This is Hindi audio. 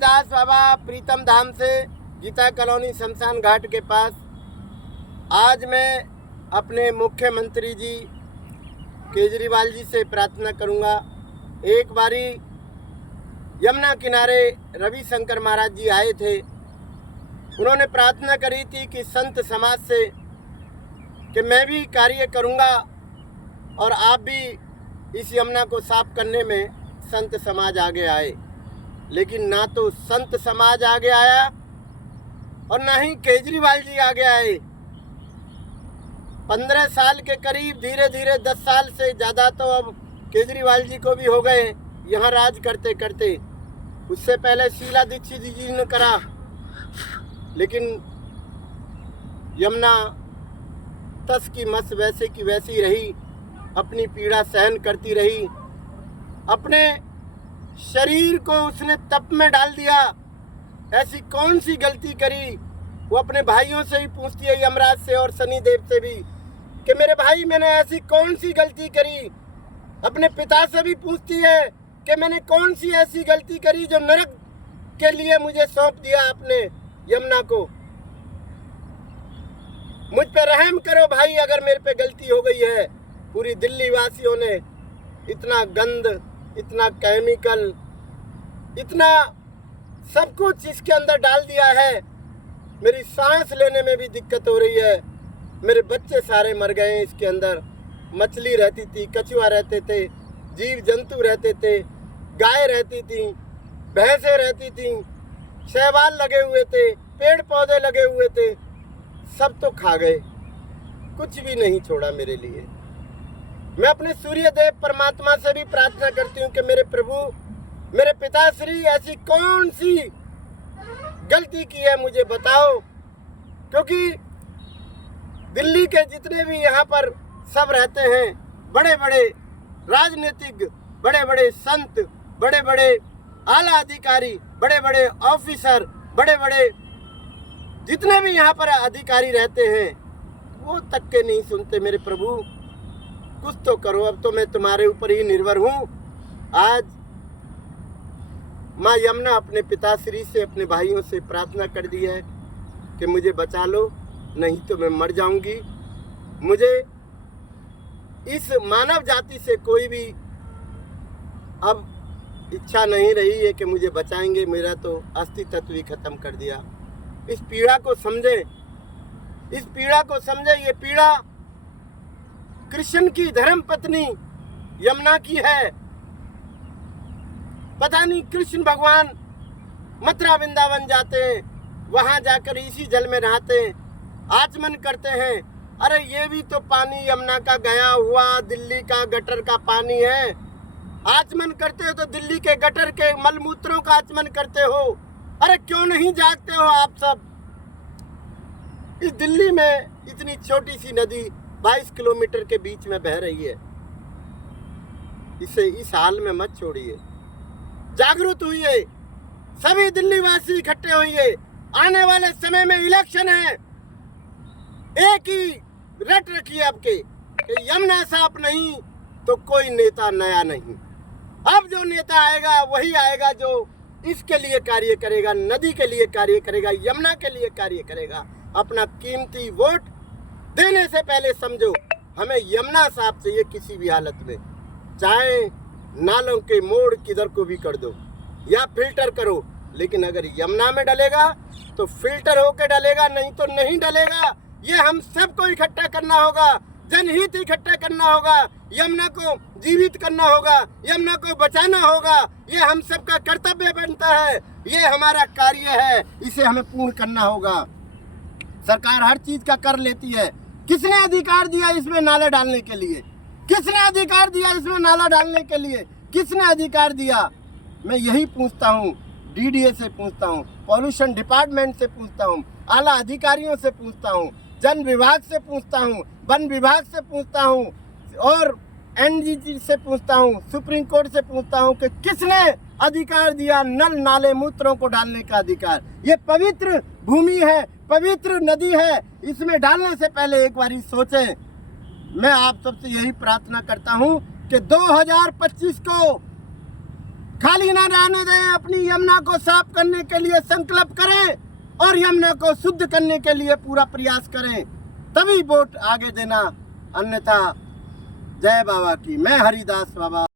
दास बाबा प्रीतम धाम से गीता कॉलोनी शमशान घाट के पास आज मैं अपने मुख्यमंत्री जी केजरीवाल जी से प्रार्थना करूंगा। एक बारी यमुना किनारे रविशंकर महाराज जी आए थे, उन्होंने प्रार्थना करी थी कि संत समाज से कि मैं भी कार्य करूंगा और आप भी इस यमुना को साफ करने में संत समाज आगे आए। लेकिन ना तो संत समाज आगे आया और ना ही केजरीवाल जी आगे आए। 15 साल के करीब धीरे धीरे 10 साल से ज़्यादा तो अब केजरीवाल जी को भी हो गए यहाँ राज करते करते। उससे पहले शीला दीक्षित जी ने करा, लेकिन यमुना तस की मस वैसे की वैसी रही, अपनी पीड़ा सहन करती रही। अपने शरीर को उसने तप में डाल दिया। ऐसी कौन सी गलती करी? वो अपने भाइयों से ही पूछती है, यमराज से और शनिदेव से भी, कि मेरे भाई मैंने ऐसी कौन सी गलती करी। अपने पिता से भी पूछती है कि मैंने कौन सी ऐसी गलती करी जो नरक के लिए मुझे सौंप दिया आपने यमुना को। मुझ पे रहम करो भाई, अगर मेरे पे गलती हो गई है। पूरी दिल्ली वासियों ने इतना गंद, इतना केमिकल, इतना सब कुछ इसके अंदर डाल दिया है। मेरी सांस लेने में भी दिक्कत हो रही है। मेरे बच्चे सारे मर गए हैं इसके अंदर। मछली रहती थी, कछुआ रहते थे, जीव जंतु रहते थे, गाय रहती थी, भैंसें रहती थी, शैवाल लगे हुए थे, पेड़ पौधे लगे हुए थे, सब तो खा गए, कुछ भी नहीं छोड़ा मेरे लिए। मैं अपने सूर्य देव परमात्मा से भी प्रार्थना करती हूँ कि मेरे प्रभु, मेरे पिताश्री, ऐसी कौन सी गलती की है मुझे बताओ। क्योंकि दिल्ली के जितने भी यहाँ पर सब रहते हैं, बड़े बड़े राजनीतिक, बड़े बड़े संत, बड़े बड़े आला अधिकारी, बड़े बड़े ऑफिसर, बड़े बड़े जितने भी यहाँ पर अधिकारी रहते हैं, वो तक के नहीं सुनते। मेरे प्रभु कुछ तो करो। अब तो मैं तुम्हारे ऊपर ही निर्भर हूँ। आज माँ यमुना अपने पिताश्री से, अपने भाइयों से प्रार्थना कर दी है कि मुझे बचा लो, नहीं तो मैं मर जाऊंगी। मुझे इस मानव जाति से कोई भी अब इच्छा नहीं रही है कि मुझे बचाएंगे। मेरा तो अस्तित्व ही खत्म कर दिया। इस पीड़ा को समझे, इस पीड़ा को समझे। ये पीड़ा कृष्ण की धर्म पत्नी यमुना की है। पता नहीं कृष्ण भगवान मथुरा वृंदावन जाते हैं, वहां जाकर इसी जल में नहाते हैं, आचमन करते हैं। अरे ये भी तो पानी यमुना का गया हुआ दिल्ली का गटर का पानी है। आचमन करते हो तो दिल्ली के गटर के मलमूत्रों का आचमन करते हो। अरे क्यों नहीं जागते हो आप सब? इस दिल्ली में इतनी छोटी सी नदी 22 किलोमीटर के बीच में बह रही है। इसे इस हाल में मत छोड़िए। जागरूक हुइए, सभी दिल्ली वासी इकट्ठे होइए। आने वाले समय में इलेक्शन है। एक ही रट रखिए आपके कि यमुना साफ नहीं तो कोई नेता नया नहीं। अब जो नेता आएगा वही आएगा जो इसके लिए कार्य करेगा, नदी के लिए कार्य करेगा, यमुना के लिए कार्य करेगा। अपना कीमती वोट देने से पहले समझो, हमें यमुना साफ चाहिए किसी भी हालत में। चाहे नालों के मोड़ किधर को भी कर दो या फिल्टर करो, लेकिन अगर यमुना में डलेगा तो फिल्टर होकर डलेगा, नहीं तो नहीं डलेगा। ये हम सबको इकट्ठा करना होगा, जनहित इकट्ठा करना होगा, यमुना को जीवित करना होगा, यमुना को बचाना होगा। ये हम सबका कर्तव्य बनता है, ये हमारा कार्य है, इसे हमें पूर्ण करना होगा। सरकार हर चीज का कर लेती है। किसने अधिकार दिया इसमें नाला डालने के लिए? किसने अधिकार दिया इसमें नाला डालने के लिए? किसने अधिकार दिया? मैं यही पूछता हूँ, डीडीए से पूछता हूँ, पॉल्यूशन डिपार्टमेंट से पूछता हूँ, आला अधिकारियों से पूछता हूँ, जन विभाग से पूछता हूँ, वन विभाग से पूछता हूँ और एनजीटी से पूछता हूँ, सुप्रीम कोर्ट से पूछता हूँ कि किसने अधिकार दिया नल नाले मूत्रों को डालने का अधिकार? ये पवित्र भूमि है, पवित्र नदी है, इसमें डालने से पहले एक बार सोचें। मैं आप सबसे यही प्रार्थना करता हूँ कि 2025 को खाली ना रहने दें, अपनी यमुना को साफ करने के लिए संकल्प करें और यमुना को शुद्ध करने के लिए पूरा प्रयास करें, तभी वोट आगे देना। अन्यथा जय बाबा की। मैं हरिदास बाबा।